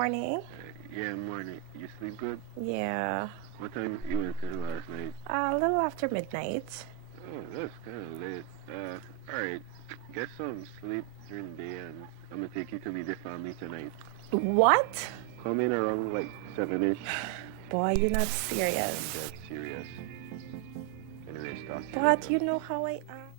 Morning. Yeah, morning. You sleep good? Yeah, What time you went to last night? a little after midnight. Oh, that's kind of late. Alright. Get some sleep during the day and I'm gonna take you to meet the family tonight. What? Come in around like 7-ish. Boy, you're not I'm serious. dead serious. Anyways, talk to you But later. you know how I am.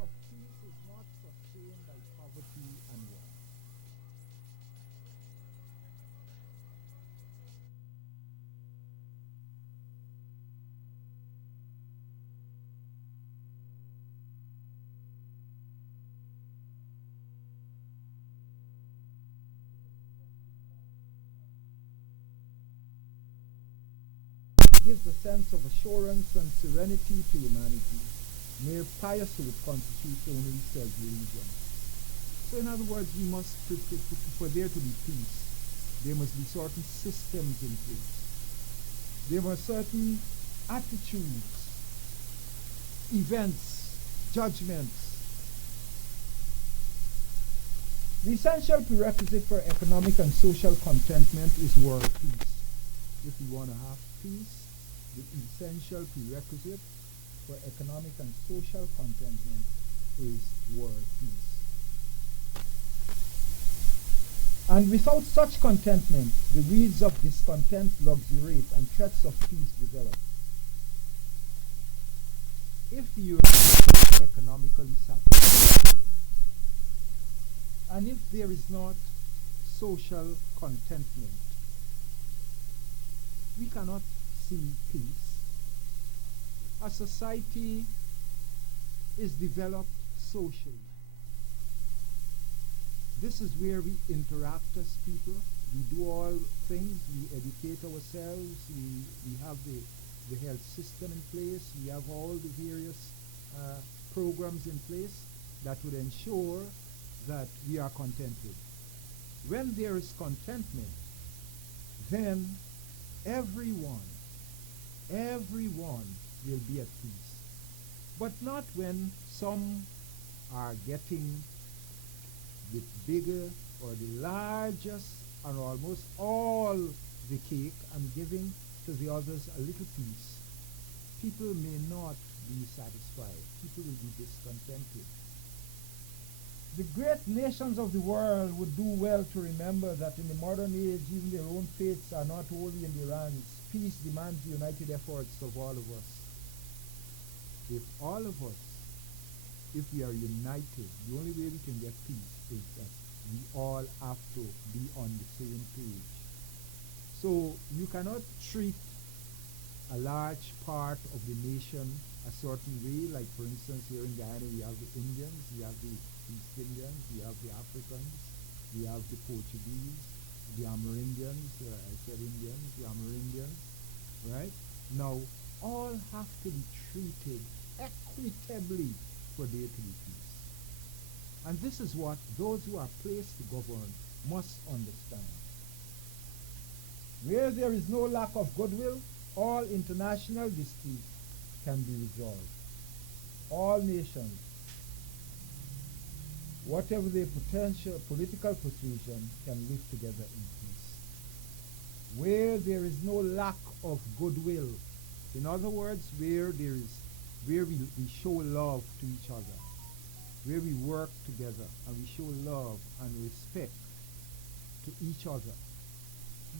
Of peace is not sustained by poverty and war. It gives a sense of assurance and serenity to humanity. Mere pious hope constitutes only self-religion. So, in other words, we must, for there to be peace, there must be certain systems in place. There were certain attitudes, events, judgments. The essential prerequisite for economic and social contentment is world peace. If we want to have peace, the essential prerequisite for economic and social contentment is world peace. And without such contentment, the weeds of discontent luxuriate and threats of peace develop. If you are economically satisfied, and if there is not social contentment, we cannot see peace. A society is developed socially. This is where we interact as people. We do all things. We educate ourselves. We have the health system in place. We have all the various programs in place that would ensure that we are contented. When there is contentment, then everyone will be at peace. But not when some are getting the bigger or the largest and almost all the cake and giving to the others a little piece. People may not be satisfied. People will be discontented. The great nations of the world would do well to remember that in the modern age, even their own fates are not wholly in their hands. Peace demands the united efforts of all of us. If all of us, if we are united, the only way we can get peace is that we all have to be on the same page. So you cannot treat a large part of the nation a certain way, like for instance here in Guyana we have the Indians, we have the East Indians, we have the Africans, we have the Portuguese, the Amerindians, I said Indians, the Amerindians, right? Now, all have to be treated equitably for there to be peace. And this is what those who are placed to govern must understand. Where there is no lack of goodwill, all international disputes can be resolved. All nations, whatever their potential political persuasion, can live together in peace. Where there is no lack of goodwill, in other words, where we show love to each other, where we work together and we show love and respect to each other,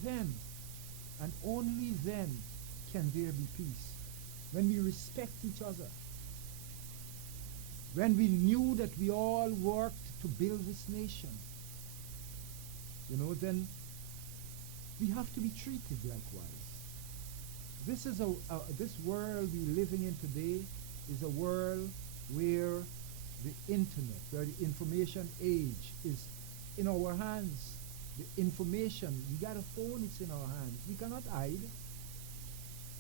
then and only then can there be peace. When we respect each other, when we knew that we all worked to build this nation, then we have to be treated likewise. This is this world we're living in today is a world where the internet, where the information age is in our hands. The information, we got a phone, it's in our hands. We cannot hide.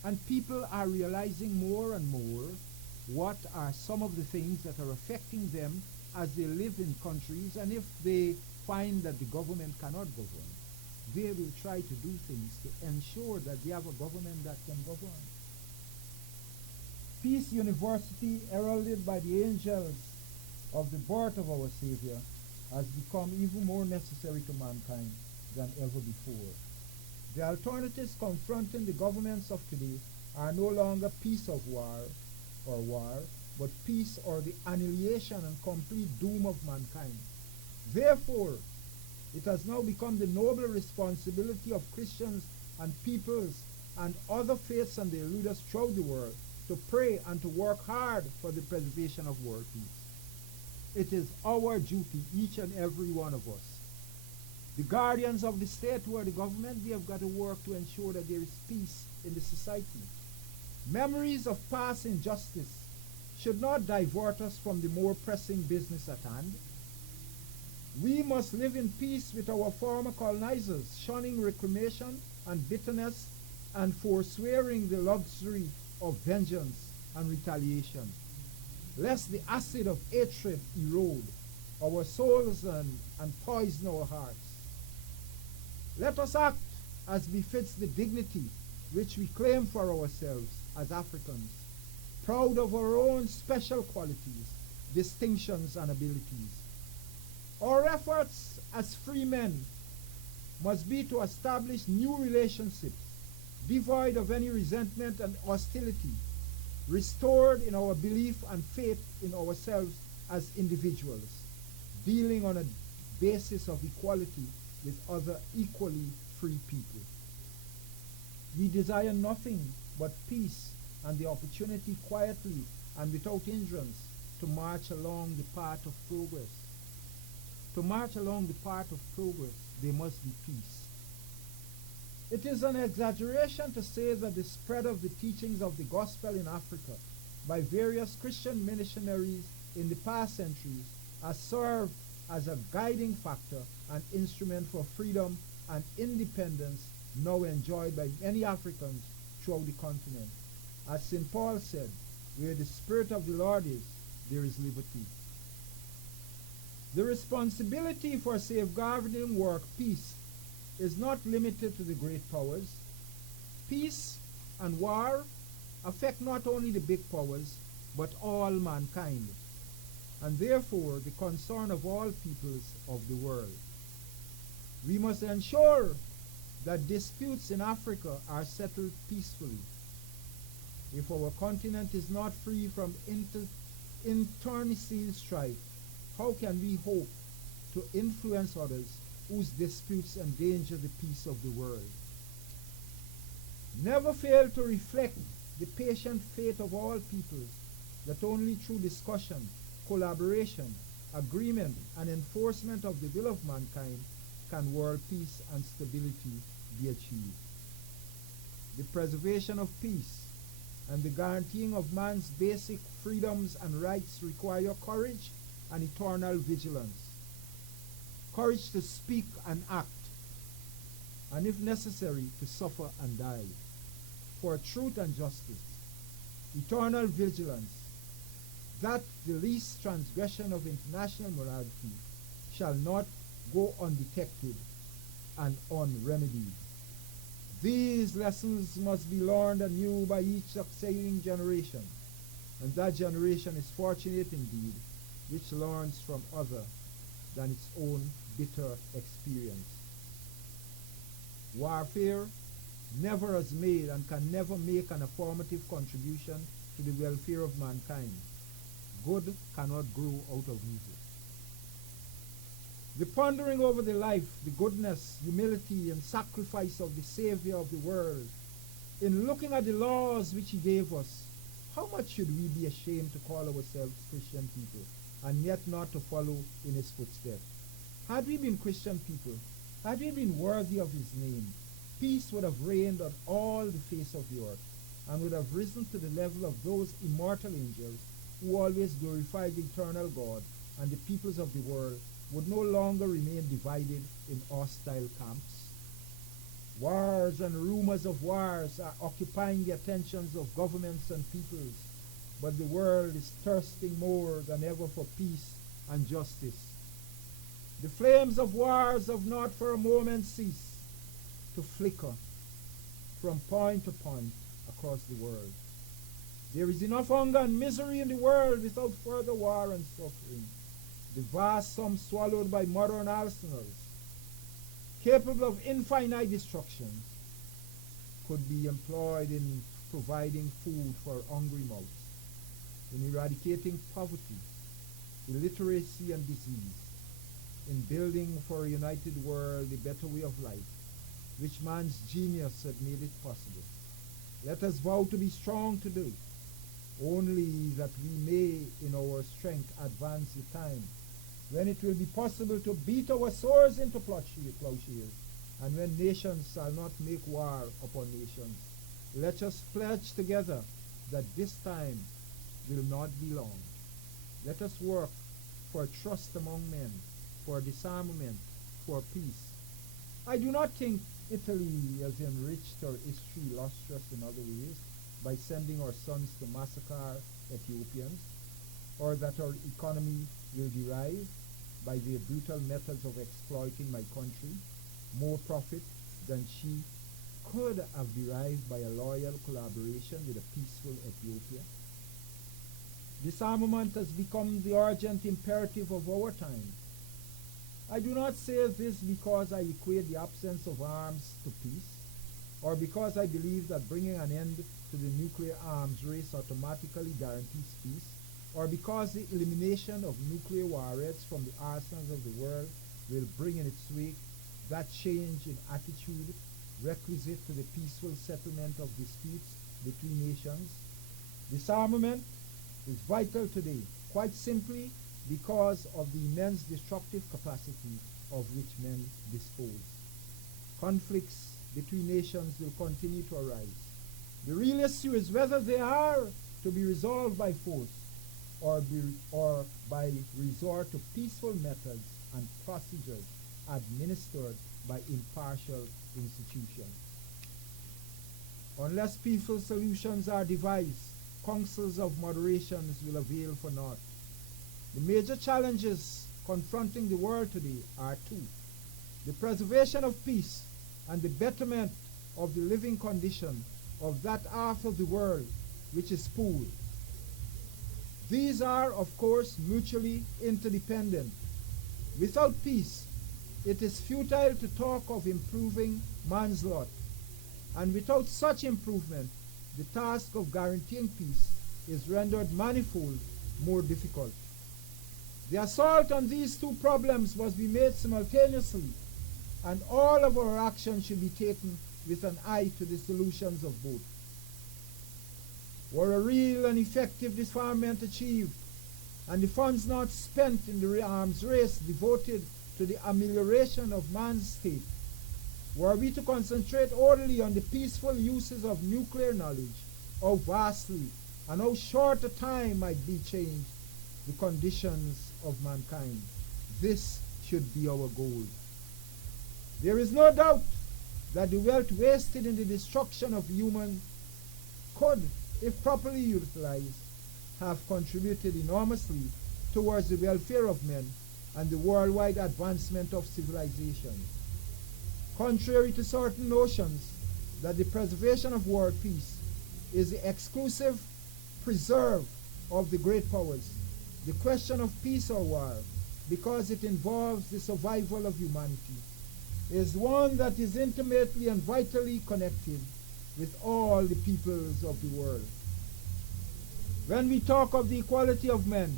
And people are realizing more and more what are some of the things that are affecting them as they live in countries, and if they find that the government cannot govern, they will try to do things to ensure that they have a government that can govern. Peace University, heralded by the angels of the birth of our Savior, has become even more necessary to mankind than ever before. The alternatives confronting the governments of today are no longer peace of war, but peace or the annihilation and complete doom of mankind. Therefore, it has now become the noble responsibility of Christians and peoples and other faiths and their leaders throughout the world to pray and to work hard for the preservation of world peace. It is our duty, each and every one of us. The guardians of the state who are the government, we have got to work to ensure that there is peace in the society. Memories of past injustice should not divert us from the more pressing business at hand. We must live in peace with our former colonizers, shunning reclamation and bitterness and forswearing the luxury of vengeance and retaliation, lest the acid of hatred erode our souls and poison our hearts. Let us act as befits the dignity which we claim for ourselves as Africans, proud of our own special qualities, distinctions, and abilities. Our efforts as free men must be to establish new relationships, devoid of any resentment and hostility, restored in our belief and faith in ourselves as individuals, dealing on a basis of equality with other equally free people. We desire nothing but peace and the opportunity quietly and without hindrance to march along the path of progress. To march along the path of progress, there must be peace. It is an exaggeration to say that the spread of the teachings of the gospel in Africa by various Christian missionaries in the past centuries has served as a guiding factor and instrument for freedom and independence now enjoyed by many Africans throughout the continent. As St. Paul said, where the Spirit of the Lord is, there is liberty. The responsibility for safeguarding work peace is not limited to the great powers. Peace and war affect not only the big powers, but all mankind, and therefore the concern of all peoples of the world. We must ensure that disputes in Africa are settled peacefully. If our continent is not free from internecine strife, how can we hope to influence others whose disputes endanger the peace of the world? Never fail to reflect the patient fate of all peoples, that only through discussion, collaboration, agreement, and enforcement of the will of mankind can world peace and stability be achieved. The preservation of peace and the guaranteeing of man's basic freedoms and rights require courage and eternal vigilance. Courage to speak and act, and if necessary, to suffer and die, for truth and justice. Eternal vigilance, that the least transgression of international morality shall not go undetected and unremedied. These lessons must be learned anew by each succeeding generation, and that generation is fortunate indeed which learns from other than its own bitter experience. Warfare never has made and can never make an affirmative contribution to the welfare of mankind. Good cannot grow out of evil. The pondering over the life, the goodness, humility, and sacrifice of the Savior of the world, in looking at the laws which he gave us, how much should we be ashamed to call ourselves Christian people, and yet not to follow in his footsteps? Had we been Christian people, had we been worthy of his name, peace would have reigned on all the face of the earth, and would have risen to the level of those immortal angels who always glorify the eternal God, and the peoples of the world would no longer remain divided in hostile camps. Wars and rumors of wars are occupying the attentions of governments and peoples, but the world is thirsting more than ever for peace and justice. The flames of wars have not for a moment ceased to flicker from point to point across the world. There is enough hunger and misery in the world without further war and suffering. The vast sum swallowed by modern arsenals, capable of infinite destruction, could be employed in providing food for hungry mouths, in eradicating poverty, illiteracy, and disease, in building for a united world a better way of life, which man's genius had made it possible. Let us vow to be strong today, only that we may in our strength advance the time when it will be possible to beat our swords into plowshares, and when nations shall not make war upon nations. Let us pledge together that this time will not be long. Let us work for trust among men, for disarmament, for peace. I do not think Italy has enriched her history lustrous in other ways by sending our sons to massacre Ethiopians, or that our economy will derive, by their brutal methods of exploiting my country, more profit than she could have derived by a loyal collaboration with a peaceful Ethiopia. Disarmament has become the urgent imperative of our time. I do not say this because I equate the absence of arms to peace, or because I believe that bringing an end to the nuclear arms race automatically guarantees peace, or because the elimination of nuclear warheads from the arsenals of the world will bring in its wake that change in attitude requisite to the peaceful settlement of disputes between nations. Disarmament is vital today, quite simply because of the immense destructive capacity of which men dispose. Conflicts between nations will continue to arise. The real issue is whether they are to be resolved by force, or by resort to peaceful methods and procedures administered by impartial institutions. Unless peaceful solutions are devised, councils of moderations will avail for naught. The major challenges confronting the world today are two: the preservation of peace and the betterment of the living condition of that half of the world which is poor. These are, of course, mutually interdependent. Without peace, it is futile to talk of improving man's lot, and without such improvement, the task of guaranteeing peace is rendered manifold more difficult. The assault on these two problems must be made simultaneously, and all of our actions should be taken with an eye to the solutions of both. Were a real and effective disarmament achieved, and the funds not spent in the arms race devoted to the amelioration of man's state, were we to concentrate only on the peaceful uses of nuclear knowledge, how vastly and how short a time might be changed the conditions of mankind. This should be our goal. There is no doubt that the wealth wasted in the destruction of humans could, if properly utilized, have contributed enormously towards the welfare of men and the worldwide advancement of civilization. Contrary to certain notions that the preservation of world peace is the exclusive preserve of the great powers, the question of peace or war, because it involves the survival of humanity, is one that is intimately and vitally connected with all the peoples of the world. When we talk of the equality of men,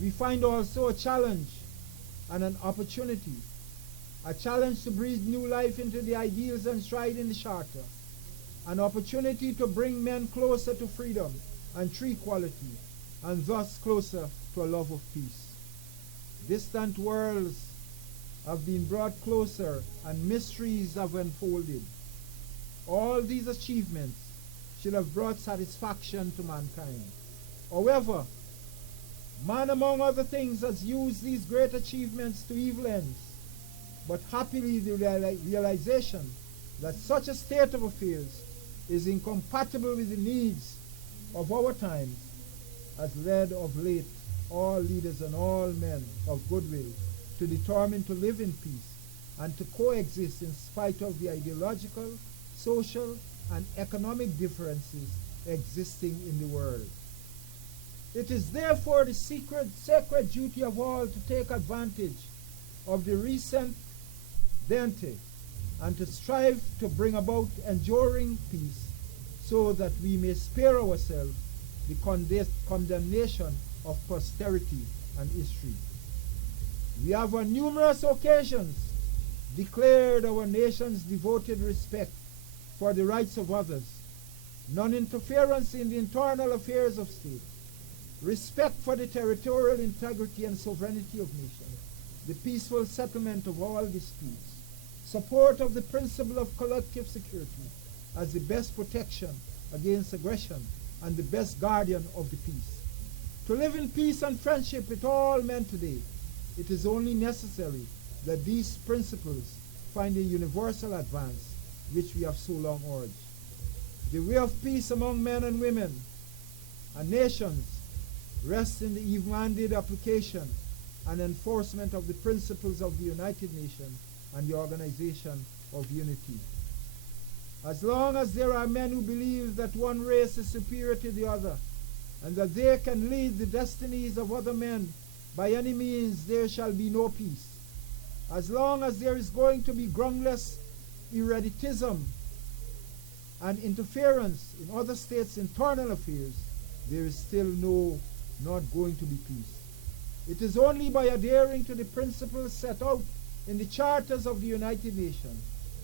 we find also a challenge and an opportunity. A challenge to breathe new life into the ideals enshrined in the Charter. An opportunity to bring men closer to freedom and true equality, and thus closer to a love of peace. Distant worlds have been brought closer and mysteries have unfolded. All these achievements should have brought satisfaction to mankind. However, man, among other things, has used these great achievements to evil ends. But happily, the realization that such a state of affairs is incompatible with the needs of our times has led of late all leaders and all men of goodwill to determine to live in peace and to coexist in spite of the ideological, social, and economic differences existing in the world. It is therefore the sacred duty of all to take advantage of the recent Dante and to strive to bring about enduring peace so that we may spare ourselves the condemnation of posterity and history. We have on numerous occasions declared our nation's devoted respect for the rights of others, non-interference in the internal affairs of state, respect for the territorial integrity and sovereignty of nations, the peaceful settlement of all disputes, support of the principle of collective security as the best protection against aggression and the best guardian of the peace. To live in peace and friendship with all men today, it is only necessary that these principles find a universal advance which we have so long urged. The way of peace among men and women and nations rests in the even-handed application and enforcement of the principles of the United Nations and the Organization of Unity. As long as there are men who believe that one race is superior to the other and that they can lead the destinies of other men by any means, there shall be no peace. As long as there is going to be groundless ereditism and interference in other states' internal affairs, there is still not going to be peace. It is only by adhering to the principles set out in the charters of the United Nations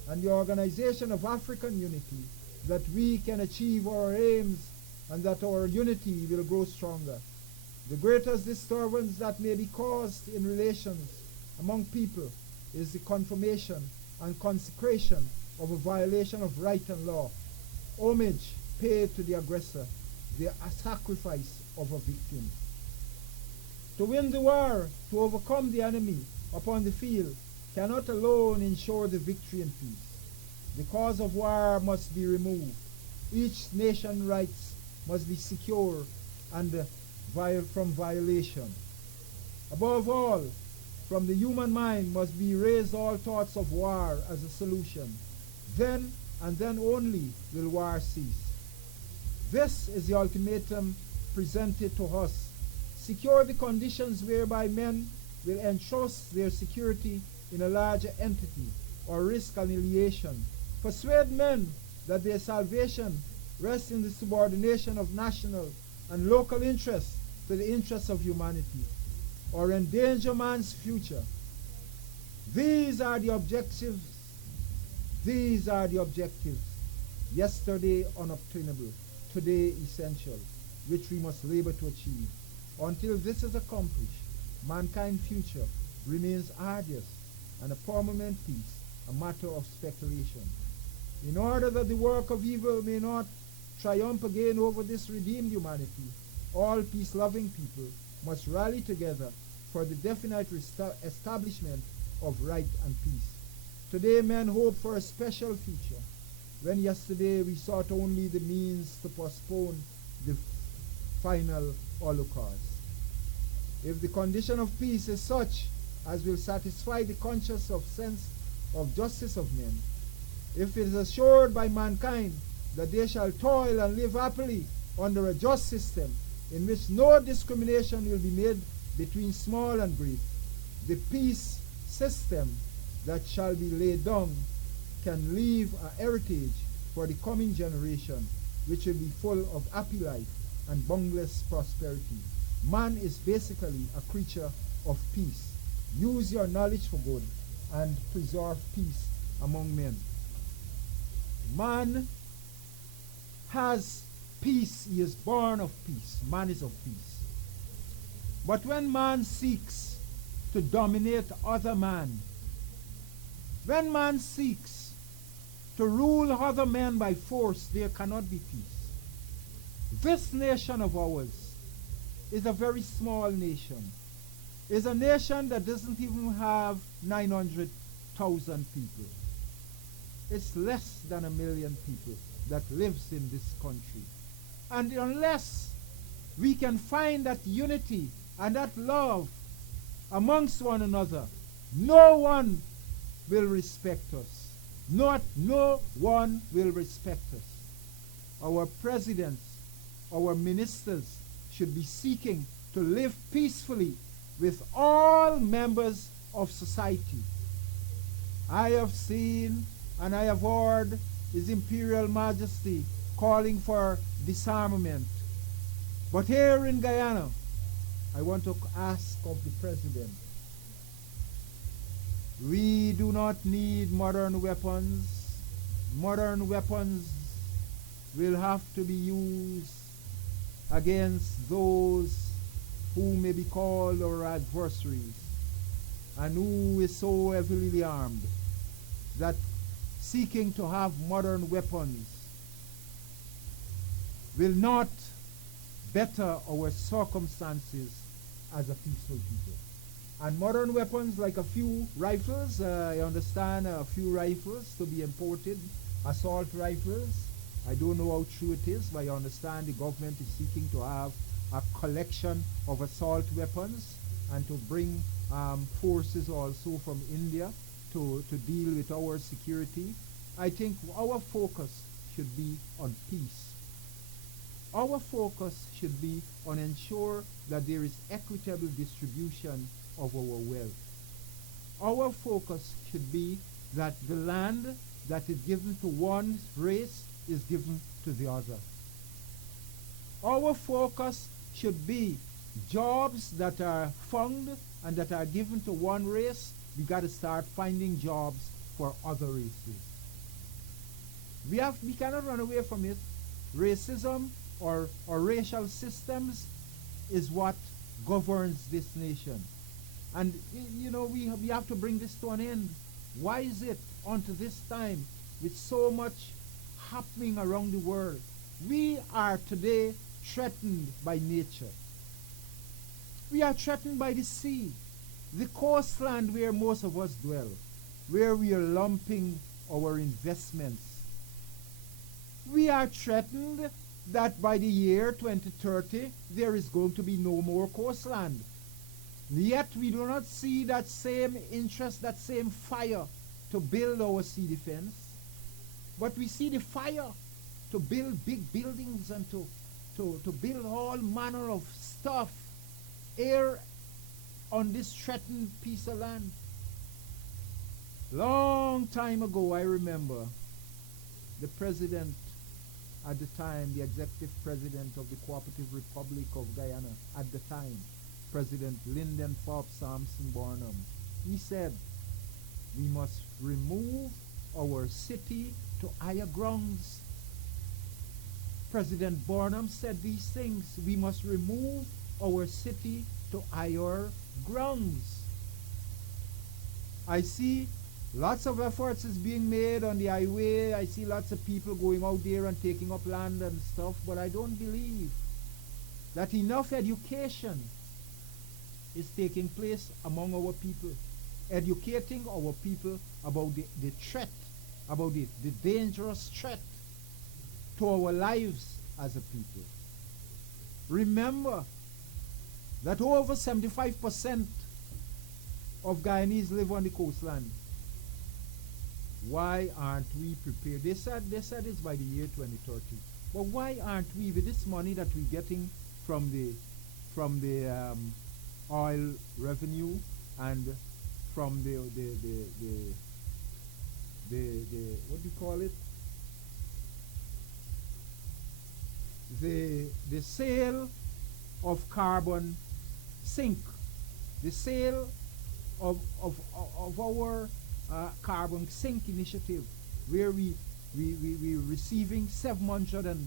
and the Organization of African Unity that we can achieve our aims and that our unity will grow stronger. The greatest disturbance that may be caused in relations among people is the confirmation and consecration of a violation of right and law, homage paid to the aggressor, the sacrifice of a victim. To win the war, to overcome the enemy, upon the field cannot alone ensure the victory in peace. The cause of war must be removed. Each nation's rights must be secure and from violation. Above all, from the human mind must be raised all thoughts of war as a solution. Then and then only will war cease. This is the ultimatum presented to us. Secure the conditions whereby men will entrust their security in a larger entity or risk annihilation. Persuade men that their salvation rests in the subordination of national and local interests to the interests of humanity, or endanger man's future. These are the objectives. These are the objectives. Yesterday unobtainable, today essential, which we must labor to achieve. Until this is accomplished, mankind's future remains arduous and a permanent peace a matter of speculation. In order that the work of evil may not triumph again over this redeemed humanity, all peace-loving people must rally together for the definite establishment of right and peace. Today men hope for a special future, when yesterday we sought only the means to postpone the final holocaust. If the condition of peace is such as will satisfy the conscious of sense of justice of men, if it is assured by mankind that they shall toil and live happily under a just system in which no discrimination will be made between small and great, the peace system that shall be laid down can leave a heritage for the coming generation which will be full of happy life and boundless prosperity. Man is basically a creature of peace. Use your knowledge for good and preserve peace among men. Man has peace. He is born of peace. Man is of peace. But when man seeks to dominate other man, when man seeks to rule other men by force, there cannot be peace. This nation of ours is a very small nation. It's a nation that doesn't even have 900,000 people. It's less than 1 million people that lives in this country. And unless we can find that unity and that love amongst one another, no one will respect us. No one will respect us. Our presidents, our ministers should be seeking to live peacefully with all members of society. I have seen and I have heard His Imperial Majesty calling for disarmament. But here in Guyana, I want to ask of the President, we do not need modern weapons. Modern weapons will have to be used against those who may be called our adversaries and who is so heavily armed that seeking to have modern weapons will not better our circumstances as a peaceful people. And modern weapons like a few rifles, I understand a few rifles to be imported, assault rifles. I don't know how true it is, but I understand the government is seeking to have a collection of assault weapons and to bring forces also from India to deal with our security. I think our focus should be on peace. Our focus should be on ensure that there is equitable distribution of our wealth. Our focus should be that the land that is given to one race is given to the other. Our focus should be jobs that are found and that are given to one race. We got to start finding jobs for other races. We cannot run away from it. Racism or racial systems is what governs this nation. And we have to bring this to an end. Why is it unto this time, with so much happening around the world, we are today threatened by nature? We are threatened by the sea. the coastland where most of us dwell, where we are lumping our investments. We are threatened that by the year 2030 there is going to be no more coastland. Yet we do not see that same interest, that same fire to build our sea defense. But we see the fire to build big buildings and to build all manner of stuff here on this threatened piece of land. Long time ago, I remember the president at the time, the executive president of the Cooperative Republic of Guyana at the time, President Lyndon Forbes Sampson Barnum, he said, we must remove our city to higher grounds. President Barnum said these things. We must remove our city to higher grounds. I see lots of efforts is being made on the highway. I see lots of people going out there and taking up land and stuff, but I don't believe that enough education is taking place among our people, educating our people about the threat, about the dangerous threat to our lives as a people. Remember that over 75% of Guyanese live on the coastline. Why aren't we prepared? They said it's by the year 2030. But why aren't we, with this money that we're getting from the oil revenue and from the what do you call it? The sale of carbon sink, the sale of our carbon sink initiative, where we receiving $750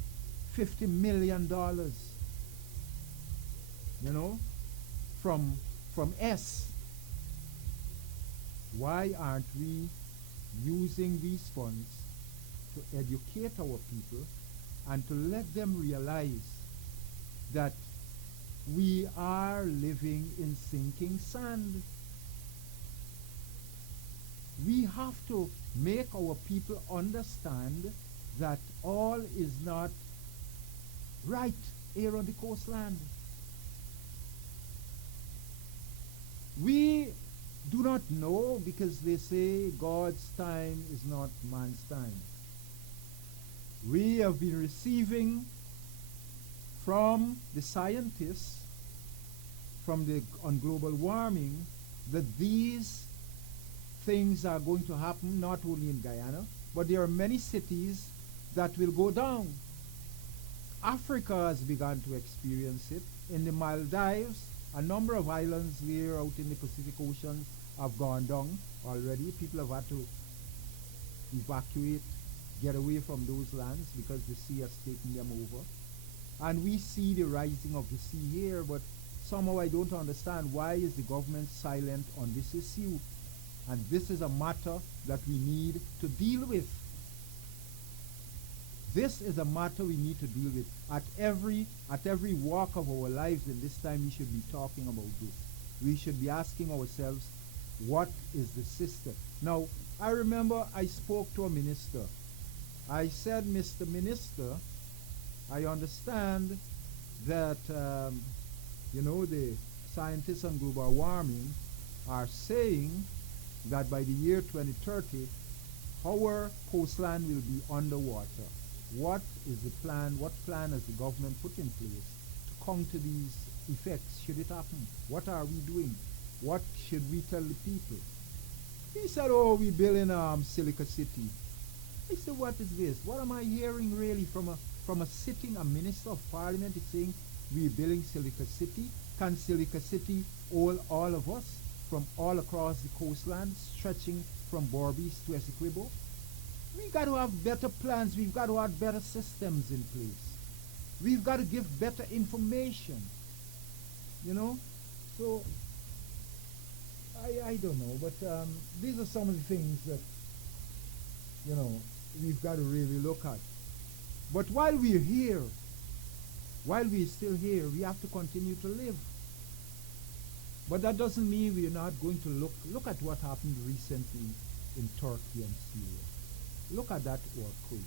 million, you know, from S. Why aren't we using these funds to educate our people and to let them realize that we are living in sinking sand? We have to make our people understand that all is not right here on the coastland. We do not know, because they say God's time is not man's time. We have been receiving from the scientists, on global warming, that these things are going to happen not only in Guyana, but there are many cities that will go down. Africa has begun to experience it. In the Maldives, a number of islands there out in the Pacific Ocean have gone down already. People have had to evacuate, get away from those lands because the sea has taken them over. And we see the rising of the sea here, but somehow I don't understand, why is the government silent on this issue? And this is a matter that we need to deal with. This is a matter we need to deal with. At every walk of our lives in this time, we should be talking about this. We should be asking ourselves, what is the system? Now, I remember I spoke to a minister. I said, Mr. Minister, I understand that, the scientists on global warming are saying that by the year 2030, our coastline will be underwater. What is the plan? What plan has the government put in place to counter these effects should it happen? What are we doing? What should we tell the people? He said, oh, we're building Silica City. I said, what is this? What am I hearing really from a minister of parliament is saying we're building Silica City? Can Silica City hold all of us from all across the coastline, stretching from Berbice to Essequibo? We've got to have better plans. We've got to have better systems in place. We've got to give better information. So I don't know, but these are some of the things that we've got to really look at. But while we're here, while we're still here, we have to continue to live. But that doesn't mean we're not going to look at what happened recently in Turkey and Syria. Look at that earthquake.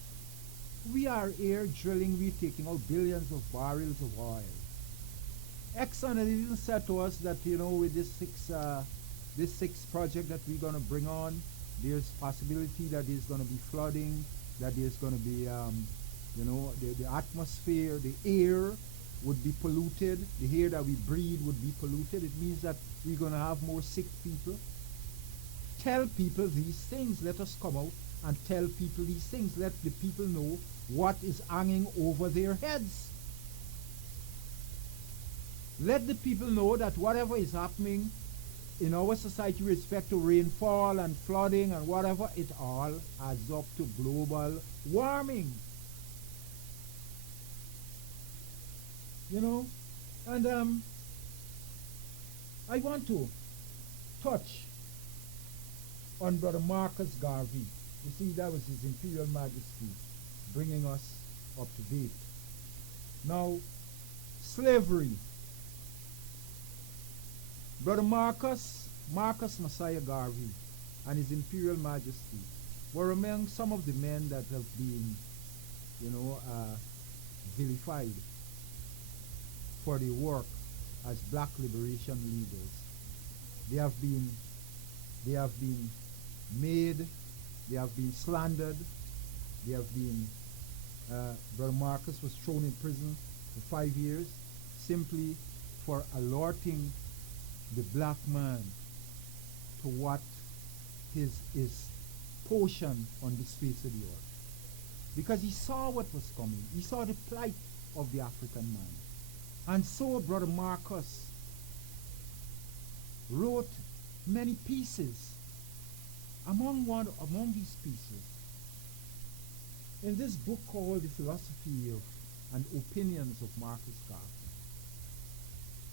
We are here drilling, we're taking out billions of barrels of oil. Exxon has even said to us that, with this six project that we're gonna bring on, there's possibility that there's gonna be flooding, that there's gonna be the atmosphere, the air would be polluted, the air that we breathe would be polluted. It means that we're going to have more sick people. Tell people these things. Let us come out and tell people these things. Let the people know what is hanging over their heads. Let the people know that whatever is happening in our society with respect to rainfall and flooding and whatever, it all adds up to global warming. And I want to touch on Brother Marcus Garvey. You see, that was His Imperial Majesty bringing us up to date. Now, slavery. Brother Marcus Messiah Garvey and His Imperial Majesty were among some of the men that have been, vilified for their work as black liberation leaders. They have been made, they have been slandered, they have been, Brother Marcus was thrown in prison for 5 years simply for alerting the black man to what his portion on this face of the earth. Because he saw what was coming. He saw the plight of the African man. And so Brother Marcus wrote many pieces. Among these pieces, in this book called The Philosophy of and Opinions of Marcus Garvey,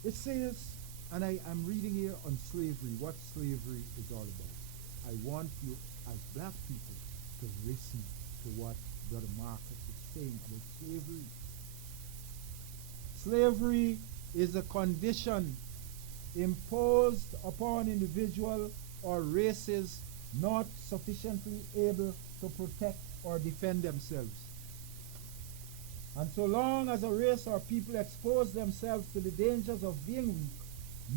it says, and I'm reading here on slavery, what slavery is all about. I want you as black people to listen to what Brother Marcus is saying about slavery. Slavery is a condition imposed upon individual or races not sufficiently able to protect or defend themselves. And so long as a race or people expose themselves to the dangers of being weak,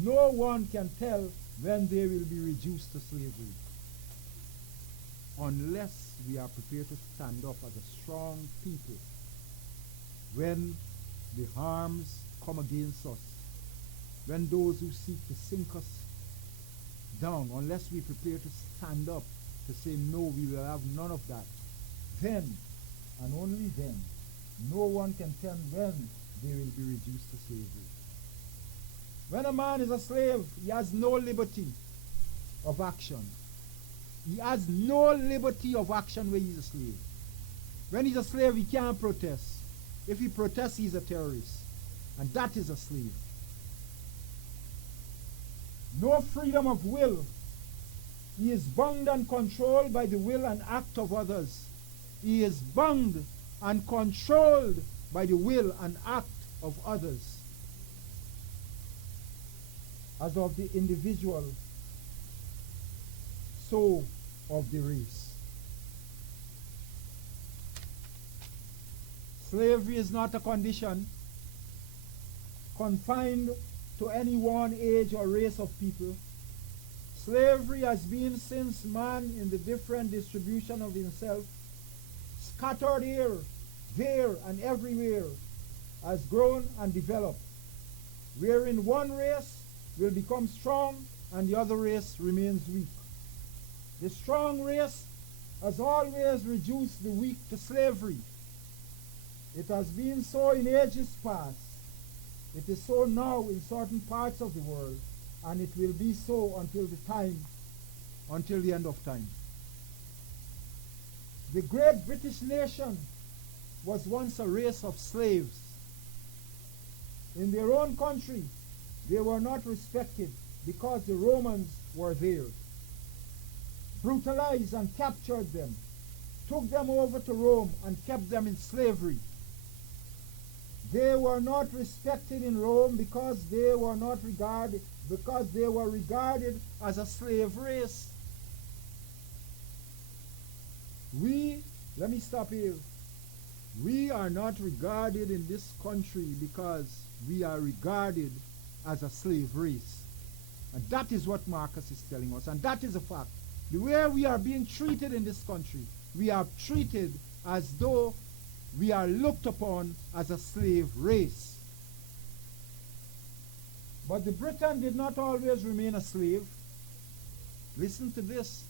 no one can tell when they will be reduced to slavery. Unless we are prepared to stand up as a strong people when the harms come against us, when those who seek to sink us down, unless we prepare to stand up to say no, we will have none of that, then and only then no one can tell when they will be reduced to slavery. When a man is a slave, he has no liberty of action. He has no liberty of action when he's a slave. When he's a slave, he can't protest. If he protests, he's a terrorist. And that is a slave. No freedom of will. He is bound and controlled by the will and act of others. He is bound and controlled by the will and act of others. As of the individual, so of the race. Slavery is not a condition confined to any one age or race of people. Slavery has been since man in the different distribution of himself, scattered here, there, and everywhere, has grown and developed, wherein one race will become strong and the other race remains weak. The strong race has always reduced the weak to slavery. It has been so in ages past. It is so now in certain parts of the world, and it will be so until the end of time. The great British nation was once a race of slaves. In their own country, they were not respected because the Romans were there. Brutalized and captured them, took them over to Rome and kept them in slavery. They were not respected in Rome because they were not regarded, because they were regarded as a slave race. Let me stop here. We are not regarded in this country because we are regarded as a slave race. And that is what Marcus is telling us. And that is a fact. The way we are being treated in this country, we are treated as though we are looked upon as a slave race. But the Briton did not always remain a slave. Listen to this.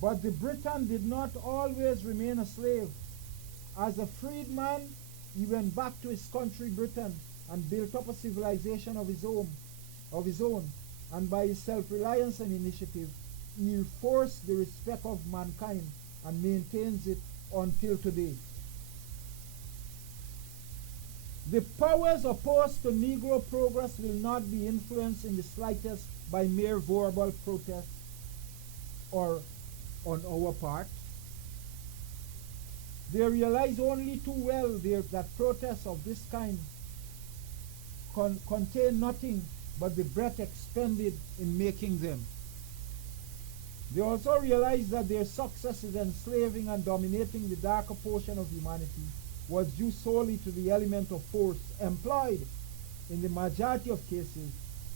But the Briton did not always remain a slave. As a freedman, he went back to his country, Britain, and built up a civilization of his own. And by his self-reliance and initiative, he enforced the respect of mankind and maintains it until today. The powers opposed to Negro progress will not be influenced in the slightest by mere verbal protest or on our part. They realize only too well that protests of this kind contain nothing but the breath expended in making them. They also realize that their success in enslaving and dominating the darker portion of humanity was due solely to the element of force employed. In the majority of cases,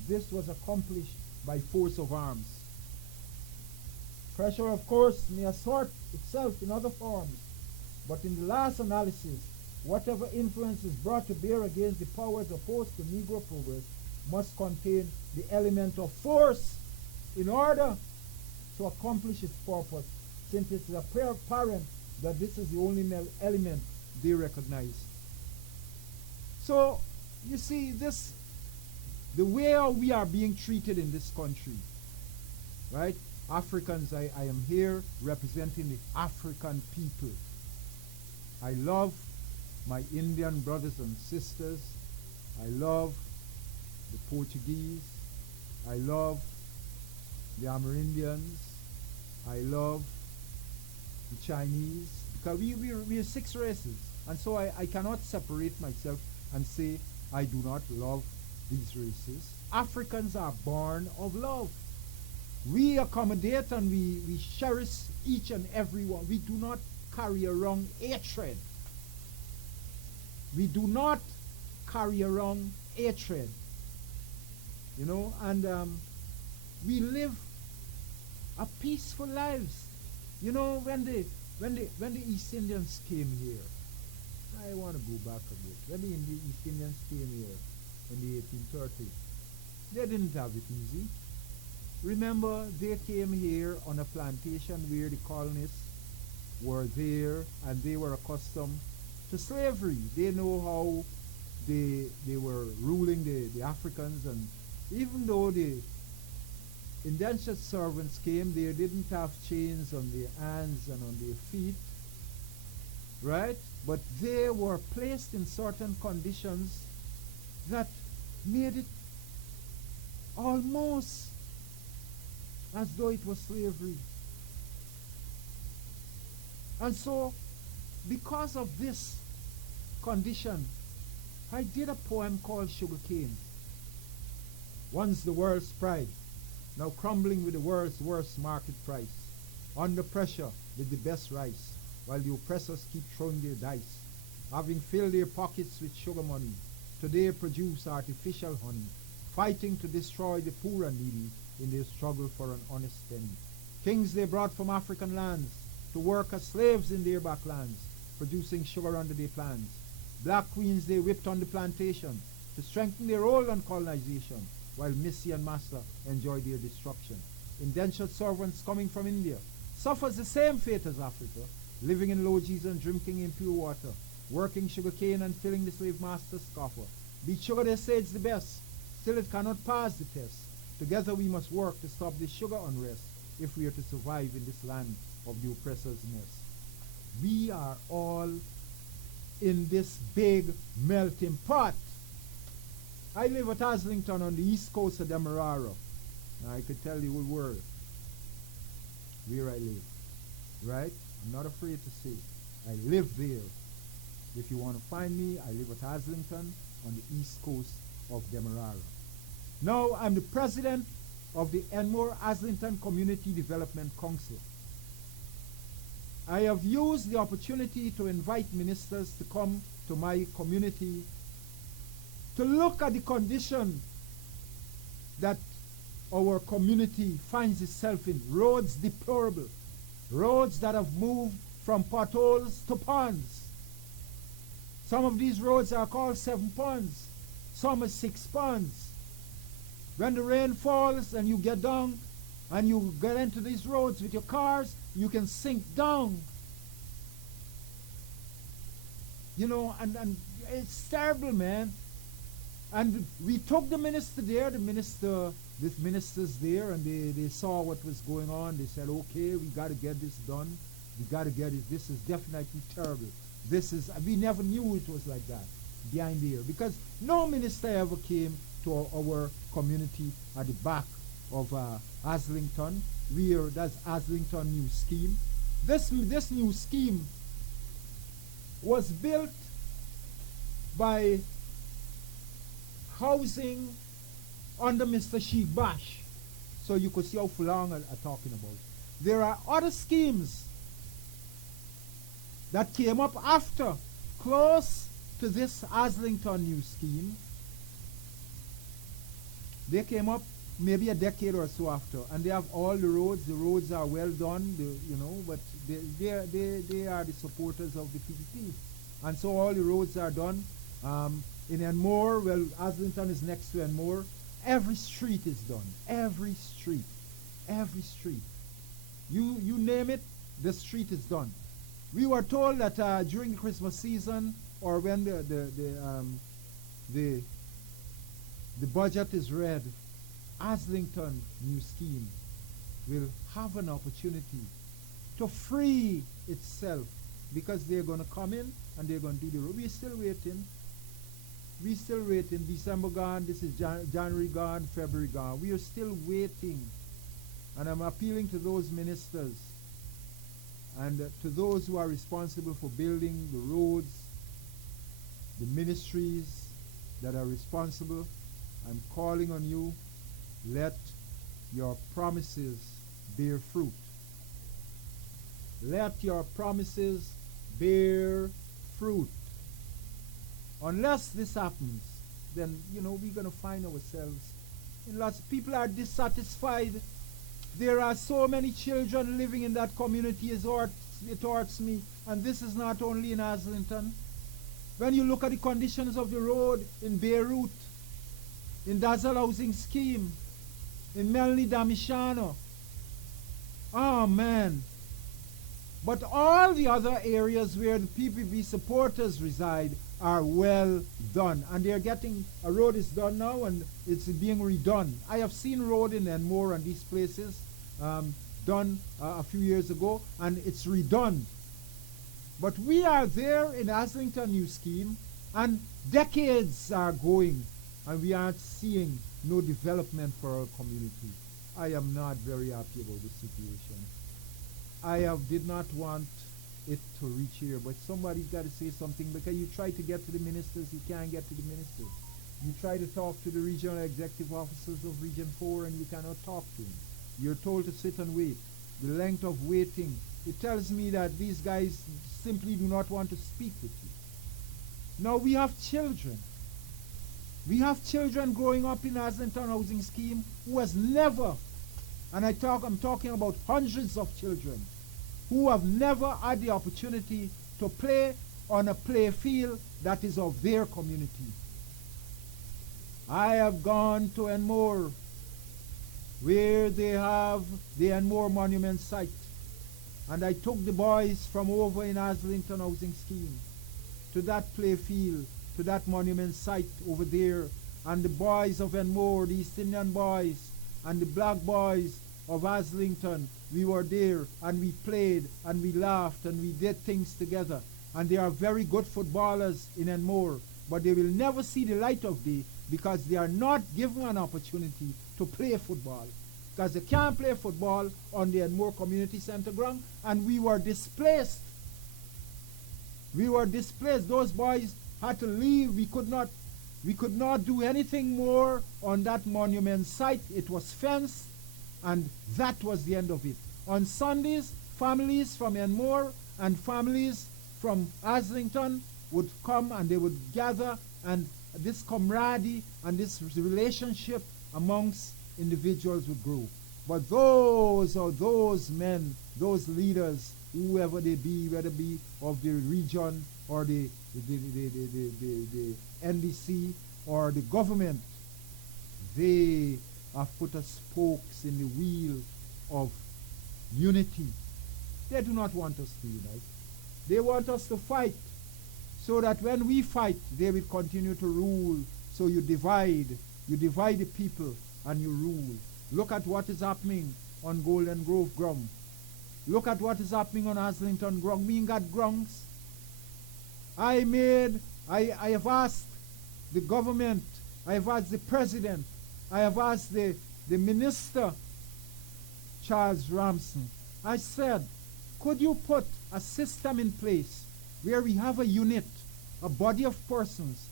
this was accomplished by force of arms. Pressure, of course, may assert itself in other forms, but in the last analysis, whatever influence is brought to bear against the powers opposed to Negro progress must contain the element of force in order to accomplish its purpose, since it is apparent that this is the only element they recognize. So, you see, the way we are being treated in this country, right? Africans, I am here representing the African people. I love my Indian brothers and sisters. I love the Portuguese. I love the Amerindians. I love the Chinese. Because we are 6 races. And so I cannot separate myself and say I do not love these races. Africans are born of love. We accommodate and we cherish each and every one. We do not carry around hatred. We do not carry around hatred. You know, and we live a peaceful lives. You know, when the East Indians came here, I want to go back a bit. When the East Indians came here in the 1830s, they didn't have it easy. Remember, they came here on a plantation where the colonists were there and they were accustomed to slavery. They know how they were ruling the Africans, and even though the indentured servants came, they didn't have chains on their hands and on their feet, right? But they were placed in certain conditions that made it almost as though it was slavery. And so, because of this condition, I did a poem called Sugarcane. Once the world's pride, now crumbling with the world's worst market price. Under pressure with the best rice, while the oppressors keep throwing their dice. Having filled their pockets with sugar money, today produce artificial honey, fighting to destroy the poor and needy in their struggle for an honest penny. Kings they brought from African lands to work as slaves in their backlands, producing sugar under their plans. Black queens they whipped on the plantation to strengthen their hold on colonization, while Missy and Master enjoy their destruction. Indentured servants coming from India suffers the same fate as Africa, living in lodges and drinking impure water, working sugarcane and filling the slave master's coffer. Beet sugar they say it's the best, still it cannot pass the test. Together we must work to stop this sugar unrest if we are to survive in this land of the oppressor's nest. We are all in this big melting pot. I live at Islington on the east coast of Demerara. Now I could tell the whole world where I live, right? I'm not afraid to say I live there. If you want to find me, I live at Islington on the east coast of Demerara. Now I'm the president of the Enmore Aslington Community Development Council. I have used the opportunity to invite ministers to come to my community to look at the condition that our community finds itself in. Roads deplorable. Roads that have moved from potholes to ponds. Some of these roads are called 7 ponds. Some are 6 ponds. When the rain falls and you get down and you get into these roads with your cars, you can sink down. You know, and it's terrible, man. And we took the minister there, the ministers there, and they saw what was going on. They said, okay, we got to get this done. We got to get it. This is definitely terrible. We never knew it was like that behind there, because no minister ever came to our community at the back of Aslington, that's Aslington New Scheme. This new scheme was built by housing under Mr. Sheikh Bash. So you could see how long I'm talking about. There are other schemes that came up after, close to this Aslington New Scheme. They came up maybe a decade or so after, and they have all the roads. The roads are well done, but they are the supporters of the PPP. And so all the roads are done. In Enmore, well, Aslington is next to Enmore. Every street is done. Every street. Every street. You name it, the street is done. We were told that during the Christmas season, or when the budget is read, Aslington New Scheme will have an opportunity to free itself, because they're going to come in and they're going to do the road. We're still waiting. We're still waiting. December gone. This is January gone. February gone. We are still waiting. And I'm appealing to those ministers and to those who are responsible for building the roads, the ministries that are responsible. I'm calling on you. Let your promises bear fruit. Let your promises bear fruit. Unless this happens, then, we're going to find ourselves in lots of people are dissatisfied. There are so many children living in that community, it hurts me. And this is not only in Aslington. When you look at the conditions of the road in Beirut, in Dazzle Housing Scheme, in Melanie Damishano, oh man. But all the other areas where the PPP supporters reside are well done. And they're getting, a road is done now and it's being redone. I have seen road in Enmore and these places done a few years ago, and it's redone. But we are there in Aslington New Scheme, and decades are going, and we aren't seeing no development for our community. I am not very happy about the situation. I did not want it to reach here, but somebody's got to say something, because you try to get to the ministers, you can't get to the ministers. You try to talk to the regional executive officers of Region 4 and you cannot talk to them. You're told to sit and wait. The length of waiting, it tells me that these guys simply do not want to speak with you. Now we have children. We have children growing up in Aslington Housing Scheme who has never, and I'm talking about hundreds of children, who have never had the opportunity to play on a play field that is of their community. I have gone to Enmore, where they have the Enmore Monument site, and I took the boys from over in Aslington Housing Scheme to that play field, to that monument site over there, and the boys of Enmore, the East Indian boys, and the black boys of Aslington, we were there, and we played, and we laughed, and we did things together. And they are very good footballers in Enmore, but they will never see the light of day because they are not given an opportunity to play football. Because they can't play football on the Enmore Community Center ground, and we were displaced. We were displaced. Those boys had to leave. We could not We could not do anything more on that monument site. It was fenced, and that was the end of it. On Sundays, families from Enmore and families from Aslington would come and they would gather, and this camaraderie and this relationship amongst individuals would grow. But those men, those leaders, whoever they be, whether it be of the region or the NDC or the government, they have put us spokes in the wheel of unity. They do not want us to unite. They want us to fight, so that when we fight, they will continue to rule. So you divide the people and you rule. Look at what is happening on Golden Grove ground. Look at what is happening on Aslington ground. We ain't got grounds. I have asked the government, I have asked the president, I have asked the minister, Charles Ramson. I said, could you put a system in place where we have a unit, a body of persons,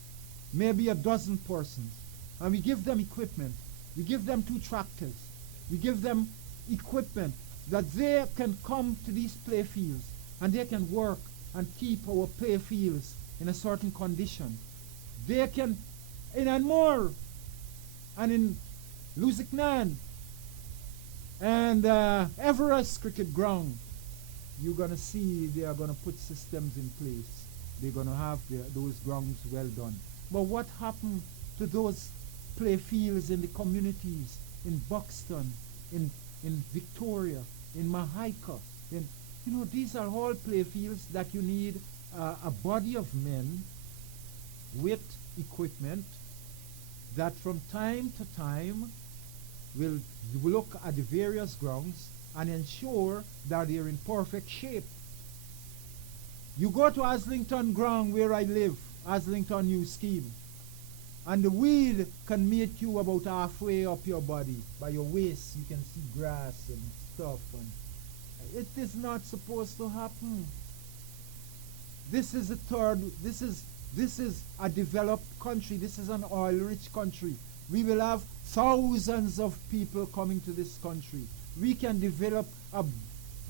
maybe a dozen persons, and we give them equipment. We give them 2 tractors. We give them equipment that they can come to these play fields and they can work and keep our play fields in a certain condition. They can, in Anmore and in Lusignan and Everest Cricket Ground, you're going to see they are going to put systems in place. They're going to have those grounds well done. But what happened to those play fields in the communities in Buxton, in Victoria, in Mahaika? These are all play fields that you need a body of men with equipment that from time to time will look at the various grounds and ensure that they're in perfect shape. You go to Aslington ground where I live, Aslington New Scheme, and the weed can meet you about halfway up your body. By your waist you can see grass and stuff, and it is not supposed to happen. This is a developed country. This is an oil-rich country. We will have thousands of people coming to this country. We can develop a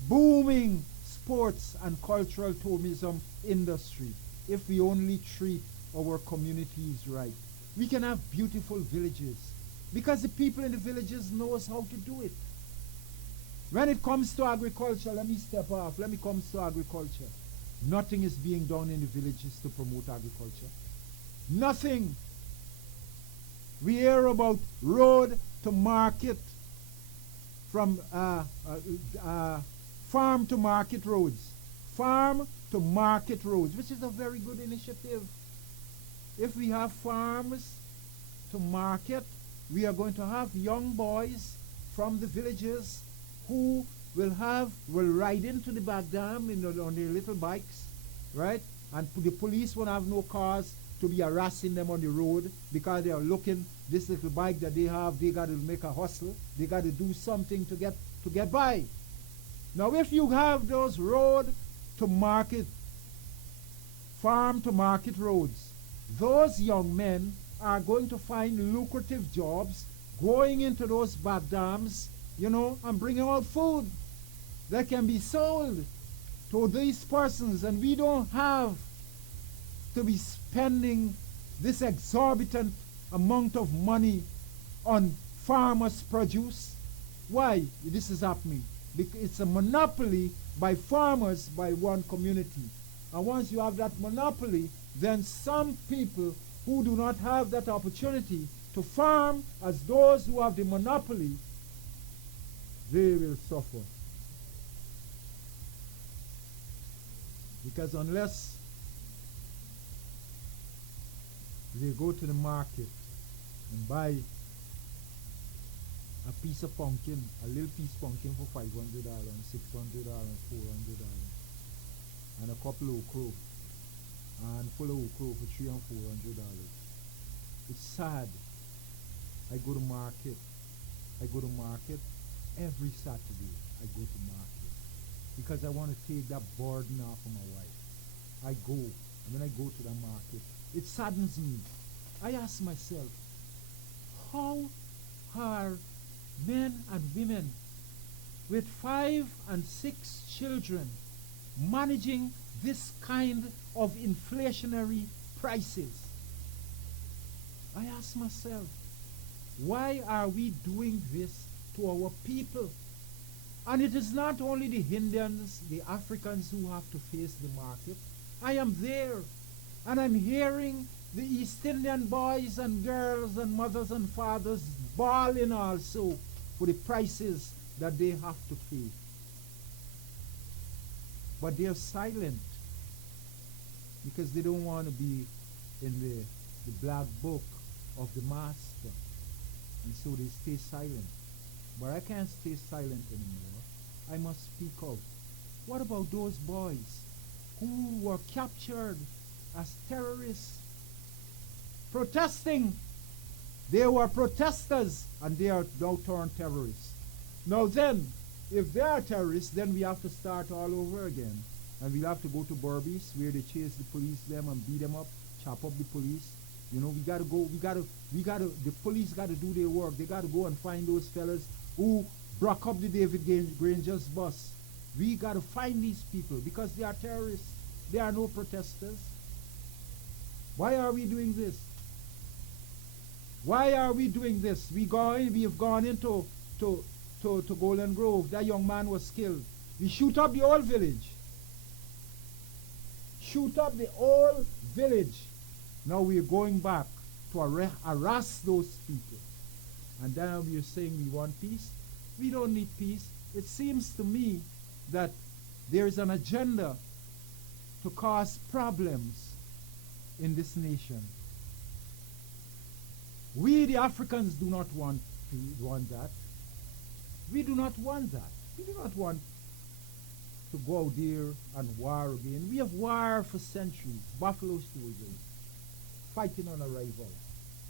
booming sports and cultural tourism industry if we only treat our communities right. We can have beautiful villages because the people in the villages knows how to do it. When it comes to agriculture, let me step off. Let me come to agriculture. Nothing is being done in the villages to promote agriculture. Nothing. We hear about road to market, from farm to market roads. Farm to market roads, which is a very good initiative. If we have farms to market, we are going to have young boys from the villages who will ride into the back dam on their little bikes, right? And the police won't have no cars to be harassing them on the road because they are looking this little bike that they have. They got to make a hustle. They got to do something to get by. Now, if you have those road to market, farm to market roads, those young men are going to find lucrative jobs going into those back dams, and bringing out food that can be sold to these persons. And we don't have to be spending this exorbitant amount of money on farmers' produce. Why this is happening? Because it's a monopoly by farmers by one community. And once you have that monopoly, then some people who do not have that opportunity to farm as those who have the monopoly, they will suffer. Because unless they go to the market and buy a piece of pumpkin, a little piece of pumpkin for $500 and $600 and $400, and a couple of okra, and full of okra for $300 and $400. It's sad. I go to market every Saturday. I go to market because I want to take that burden off of my wife. I go, and when I go to the market, it saddens me I ask myself, how are men and women with 5 and 6 children managing this kind of inflationary prices? I ask myself, why are we doing this to our people? And it is not only the Indians, the Africans who have to face the market. I am there, and I'm hearing the East Indian boys and girls and mothers and fathers bawling also for the prices that they have to pay. But they're silent because they don't want to be in the black book of the master. And so they stay silent. But I can't stay silent anymore. I must speak out. What about those boys who were captured as terrorists protesting? They were protesters and they are now turned terrorists. Now then, if they are terrorists, then we have to start all over again. And we'll have to go to Berbice where they chase the police them and beat them up, chop up the police. You know, the police gotta do their work. They gotta go and find those fellas who broke up the David Granger's bus. We gotta find these people because they are terrorists. They are no protesters. Why are we doing this? Why are we doing this? We have gone into Golden Grove. That young man was killed. We shoot up the whole village. Shoot up the whole village. Now we are going back to harass those people. And then we are saying we want peace. We don't need peace. It seems to me that there is an agenda to cause problems in this nation. We, the Africans, do not want that. We do not want that. We do not want to go out there and war again. We have war for centuries, buffalo soldiers, fighting on arrival,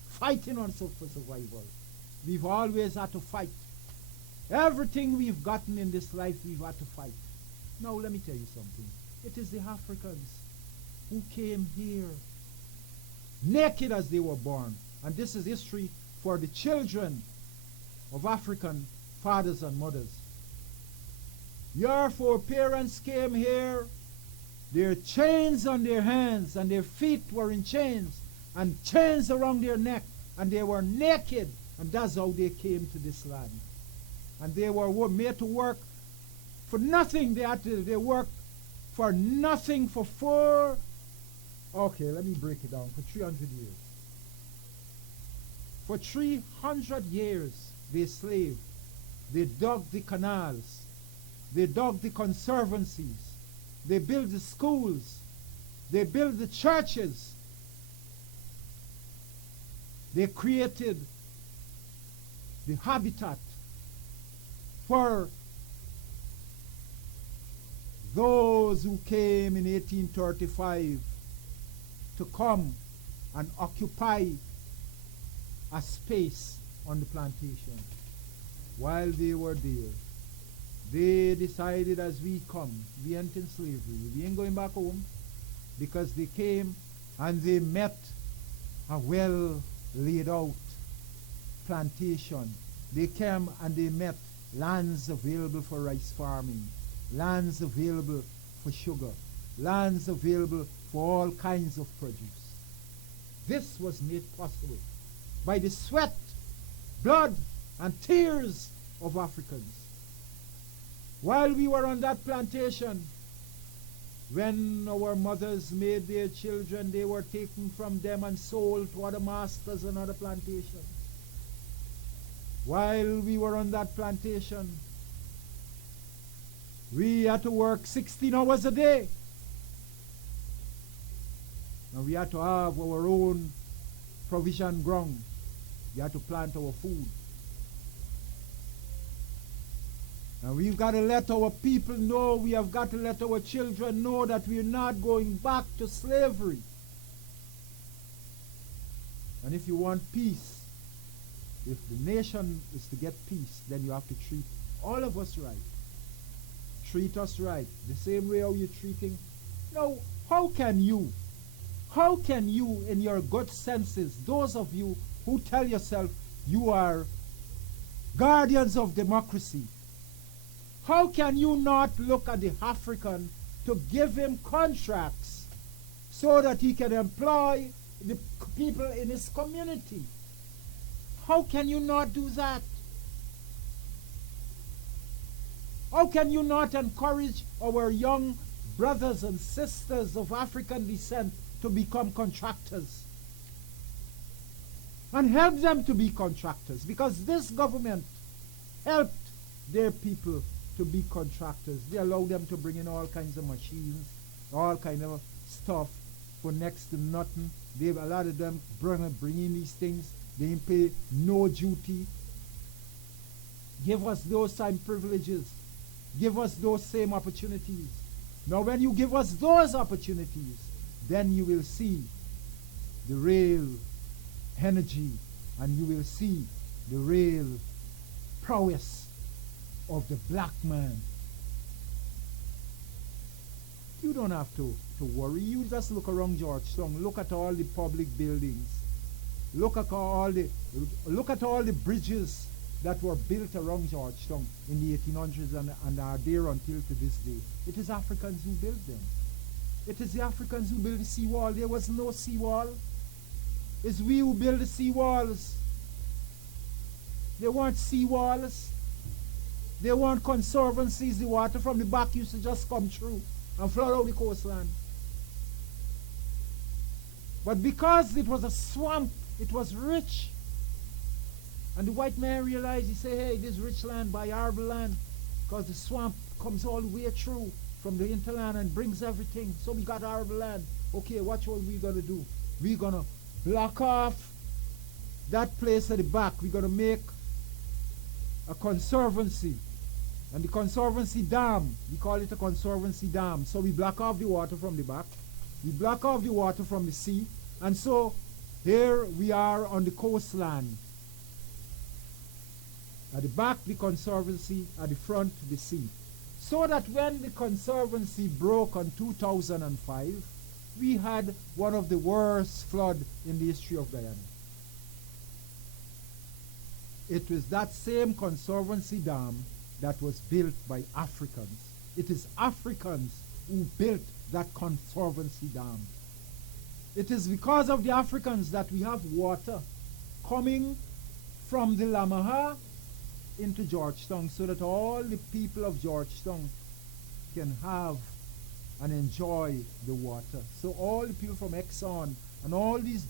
fighting on for survival. We've always had to fight. Everything we've gotten in this life, we've had to fight. Now, let me tell you something. It is the Africans who came here naked as they were born. And this is history for the children of African fathers and mothers. Your foreparents came here, their chains on their hands and their feet were in chains, and chains around their neck, and they were naked, and that's how they came to this land. And they were made to work for nothing. They worked for nothing for let me break it down, for 300 years. For 300 years, they slaved. They dug the canals. They dug the conservancies. They built the schools. They built the churches. They created the habitat for those who came in 1835 to come and occupy a space on the plantation. While they were there, they decided, as we come, we ain't in slavery, we ain't going back home, because they came and they met a well laid out plantation. They came and they met lands available for rice farming, lands available for sugar, lands available for all kinds of produce. This was made possible by the sweat, blood, and tears of Africans. While we were on that plantation, when our mothers made their children, they were taken from them and sold to other masters and other plantations. While we were on that plantation, we had to work 16 hours a day. And we had to have our own provision ground. We had to plant our food. And we've got to let our people know, we have got to let our children know that we're not going back to slavery. And if you want peace, if the nation is to get peace, then you have to treat all of us right. Treat us right. The same way how you're treating. Now, how can you How can you, in your good senses, those of you who tell yourself you are guardians of democracy, how can you not look at the African to give him contracts so that he can employ the people in his community? How can you not do that? How can you not encourage our young brothers and sisters of African descent to become contractors? And help them to be contractors, because this government helped their people to be contractors. They allow them to bring in all kinds of machines, all kind of stuff for next to nothing. A lot of them bring in these things. They pay no duty. Give us those same privileges. Give us those same opportunities. Now when you give us those opportunities, then you will see the real energy, and you will see the real prowess of the black man. You don't have to worry. You just look around Georgetown. Look at all the public buildings. Look at all the bridges that were built around Georgetown in the 1800s and are there until to this day. It is Africans who built them. It is the Africans who built the seawall. There was no seawall. It's we who build the seawalls. They weren't seawalls. They weren't conservancies. The water from the back used to just come through and flood out the coastline. But because it was a swamp, it was rich. And the white man realized, he said, hey, this rich land, buy arable land, because the swamp comes all the way through from the hinterland and brings everything. So we got arable land. Okay, watch what we're going to do. We're going to block off that place at the back. We're going to make a conservancy. And the conservancy dam, we call it a conservancy dam. So we block off the water from the back. We block off the water from the sea. And so here we are on the coastline. At the back, the conservancy. At the front, the sea. So that when the conservancy broke in 2005, we had one of the worst floods in the history of Guyana. It was that same conservancy dam that was built by Africans. It is Africans who built that conservancy dam. It is because of the Africans that we have water coming from the Lamaha into Georgetown, so that all the people of Georgetown can have and enjoy the water. So all the people from Exxon and all these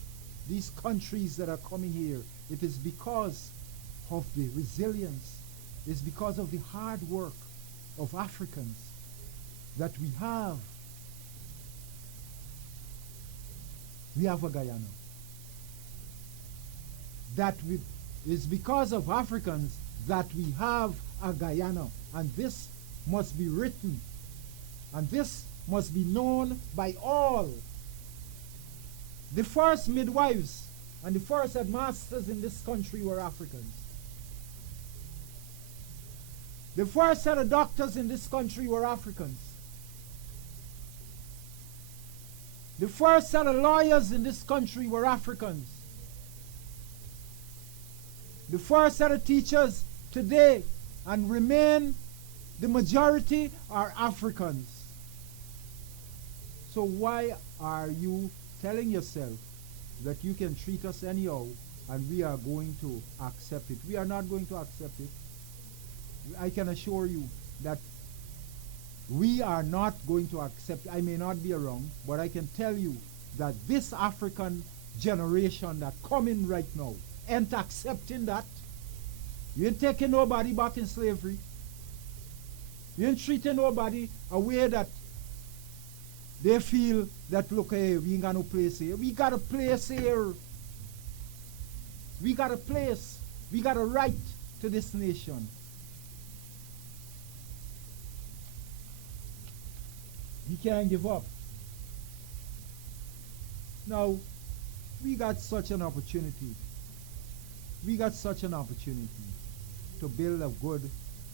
countries that are coming here, it is because of the resilience. It's because of the hard work of Africans that we have a Guyana. It's because of Africans that we have a Guyana. And this must be written. And this must be known by all. The first midwives and the first headmasters in this country were Africans. The first set of doctors in this country were Africans. The first set of lawyers in this country were Africans. The first set of teachers today and remain, the majority are Africans. So why are you telling yourself that you can treat us anyhow and we are going to accept it? We are not going to accept it. I can assure you that we are not going to accept it. I may not be around, but I can tell you that this African generation that coming right now ain't accepting that. You ain't taking nobody back in slavery. You ain't treating nobody a way that they feel that, look, hey, we ain't got no place here. We got a place here. We got a place. We got a right to this nation. We can't give up. Now, we got such an opportunity. We got such an opportunity to build a good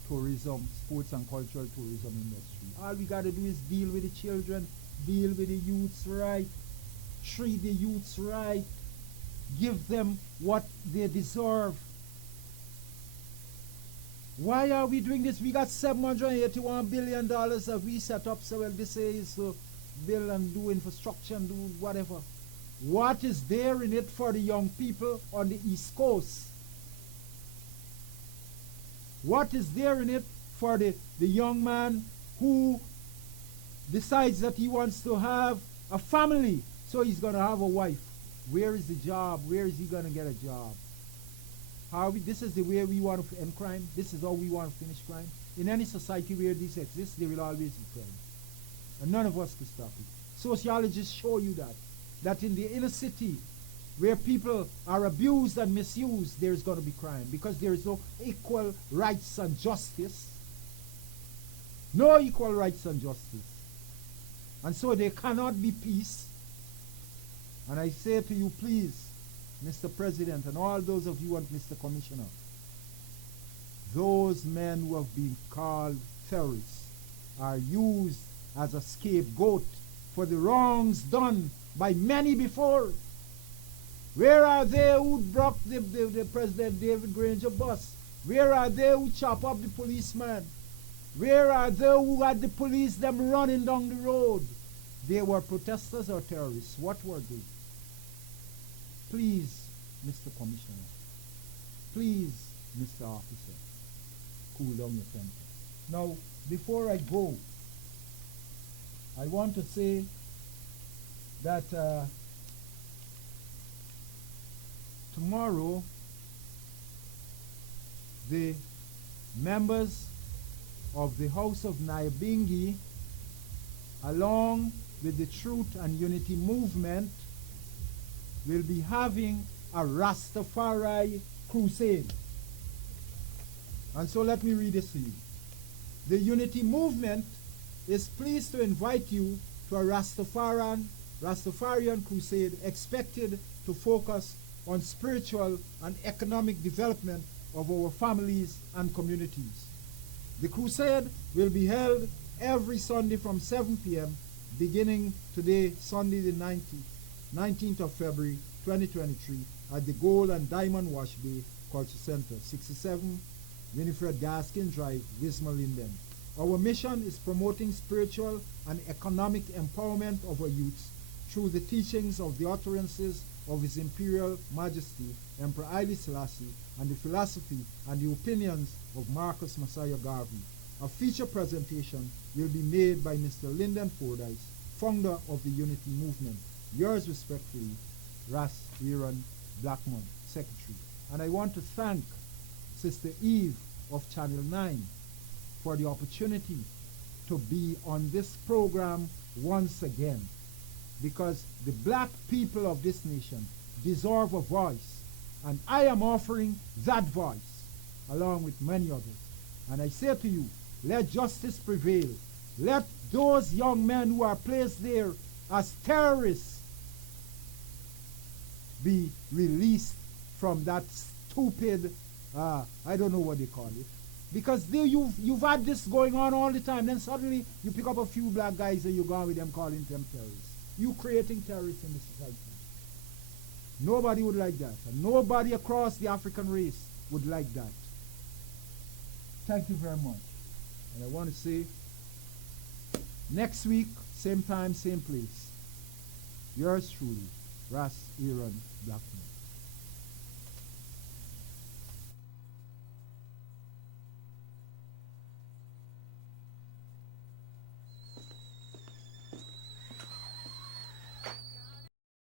tourism, sports and cultural tourism industry. All we got to do is deal with the children, deal with the youths right, treat the youths right, give them what they deserve. Why are we doing this? We got $781 billion that we set up, so well, this is to build and do infrastructure and do whatever. What is there in it for the young people on the East Coast? What is there in it for the young man who decides that he wants to have a family, so he's going to have a wife? Where is the job? Where is he going to get a job? This is the way we want to end crime. This is how we want to finish crime. In any society where this exists, there will always be crime. And none of us can stop it. Sociologists show you that in the inner city, where people are abused and misused, there is going to be crime, because there is no equal rights and justice. No equal rights and justice. And so there cannot be peace. And I say to you, please, Mr. President, and all those of you and Mr. Commissioner, those men who have been called terrorists are used as a scapegoat for the wrongs done by many before. Where are they who broke the President David Granger bus? Where are they who chop up the policeman? Where are they who had the police them running down the road? They were protesters or terrorists? What were they? Please, Mr. Commissioner, please, Mr. Officer, cool down your temper. Now, before I go, I want to say that tomorrow the members of the House of Nyabingi, along with the Truth and Unity Movement, will be having a Rastafari crusade. And so let me read this to you. The Unity Movement is pleased to invite you to a Rastafarian crusade expected to focus on spiritual and economic development of our families and communities. The crusade will be held every Sunday from 7 p.m. beginning today, Sunday the 19th of February 2023 at the Gold and Diamond Wash Bay Culture Center, 67 Winifred Gaskin Drive, Wismar, Linden. Our mission is promoting spiritual and economic empowerment of our youths through the teachings of the utterances of His Imperial Majesty Emperor Haile Selassie and the philosophy and the opinions of Marcus Messiah Garvey. A feature presentation will be made by Mr. Lyndon Fordyce, founder of the Unity Movement. Yours respectfully, Aaron Blackman, Secretary. And I want to thank Sister Eve of Channel 9 for the opportunity to be on this program once again, because the black people of this nation deserve a voice, and I am offering that voice along with many others. And I say to you, let justice prevail. Let those young men who are placed there as terrorists be released from that stupid, I don't know what they call it. Because you've had this going on all the time. Then suddenly you pick up a few black guys and you go on with them calling them terrorists. You creating terrorists in the society. Nobody would like that. And nobody across the African race would like that. Thank you very much. And I want to say, next week, same time, same place. Yours truly, Aaron Blackman.